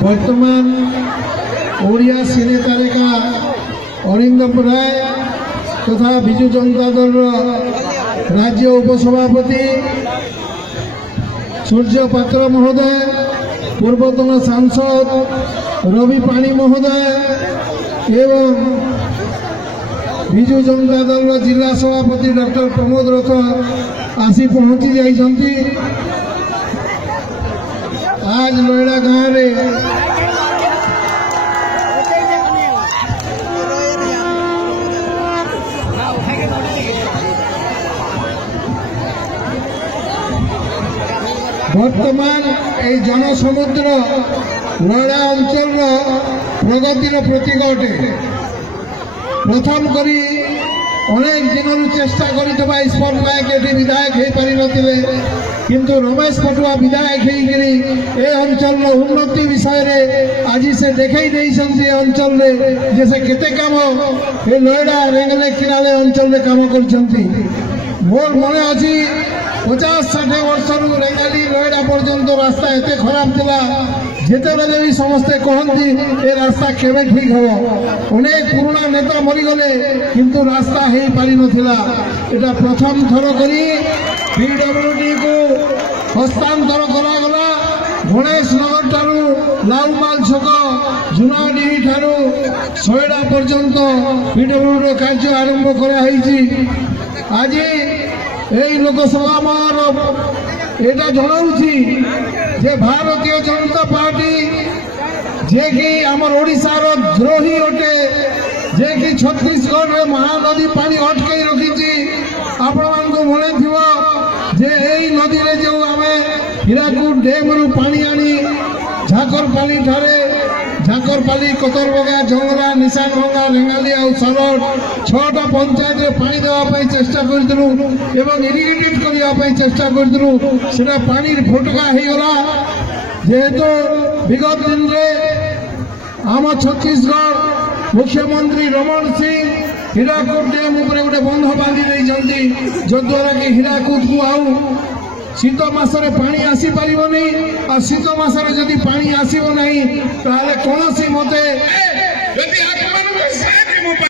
बर्तमान ओडिया सिने तारका अरिंदम राय तथा विजु जनता दल राज्य उपसभापति सूर्य पात्र महोदय, पूर्वतन सांसद रवि पाणी महोदय एवं विजु जनता दल जिला सभापति डॉक्टर प्रमोद रथ आसी पहुंची जाइछंती। आज नोएडा गाँव में बर्तमान ए जनसमुद्र नोएडा अंचल प्रगतिर प्रतीक अटे। प्रथम करी अनेक दिन चेष्टा कर ईश्वर नायक ये विधायक हो पारि नथिले, किंतु रमेश पटुआ विधायक होइकरी ए अंचल उन्नति विषय रे आज से देखई देइछंती। अंचल रे जैसे केते काम ए नोएडा रेंगले किनारे अंचल रे काम करछंती। मोर मने अछि 50-60 वर्ष रेंगाली नोएडा पर्यंत रास्ता एते खराब थिला, जेते बेले भी समस्ते कहती ए रास्ता केबे ठीक हो। अनेक पुराना नेता मरीगले किंतु रास्ता हो पारि नथिला। एटा प्रथम थर करी पीडब्ल्यूडी को हस्तांतर करागला। गणेश नगर ठारू लालमाल छक जुनाडी ठारू सोयडा पर्यंत पीडब्ल्यूडी कार्य आरंभ कराई। आज यही लोकसभा एटा जनाऊँगी जे भारतीय जनता पार्टी जे कि आमर ओडिशार द्रोही अटे, जे कि छत्तीसगढ़ में महानदी पानी अटकई रखी। आपण मानक मने थिबो जे एई नदी रे जो आमे हीराकुद डैम रु पानी आनी झाकरपाली ठारे झाकरपाली कतरबगा जंगला निशानभंगा रेंगाली और सारोड 6टा पंचायत रे पानी देवा चेष्टा करथिलु एवं इरिगेटेड करने चेष्टा करथिलु। सेटा पानी फोटका हो गला। जेहेतु विगत दिन रे आम छत्तीसगढ़ मुख्यमंत्री रमण सिंह हीराकुद डैम उपरे गोटे बंध बांधी देइछंती, जद्वारा कि हीराकुद को आउ शीत मासरे पानी आसी पारिबो नहीं। और शीत मासरे जदि पानी आसीबो नहीं ताले कोनोसी मते